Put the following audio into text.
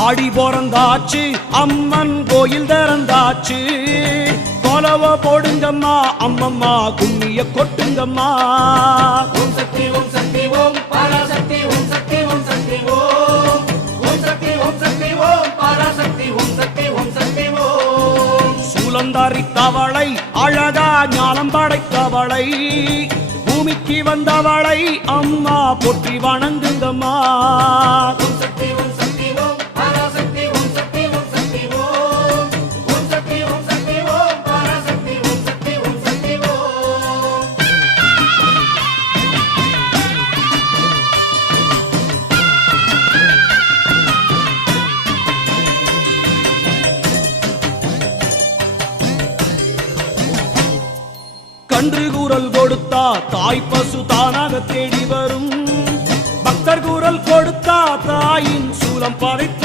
ஆடி பிறந்தாச்சு அம்மன் கோயில் திறந்தாச்சு கொலவ போடுங்கம்மா அம்மம்மா கும்மிய கொட்டுங்கம்மா. ஓம் சக்தி ஓம் சக்தி ஓம் பராசக்தி ஓம் சக்தி ஓம் சக்தி ஓம் ஓம் சக்தி ஓம் சக்தி ஓம் பராசக்தி ஓம் சக்தி ஓம் சக்தி ஓம். சூலந்தாரி தவளை அழகா ஞானம் படைத்தவளை பூமிக்கு வந்தவளை அம்மா போற்றி வணங்குங்கம்மா. ஓம் சக்தி ஓம் சக்தி ஓம் பராசக்தி ஓம் சக்தி ஓம் சக்தி ஓம் ஓம் சக்தி ஓம் சக்தி ஓம் பராசக்தி ஓம் சக்தி ஓம் சக்தி ஓம். கன்று கூறல் கொடுத்தா தாய் பசு தானாக தேடி வரும். பக்தர் கூறல் கொடுத்தா தாயின் சூலம் படைத்து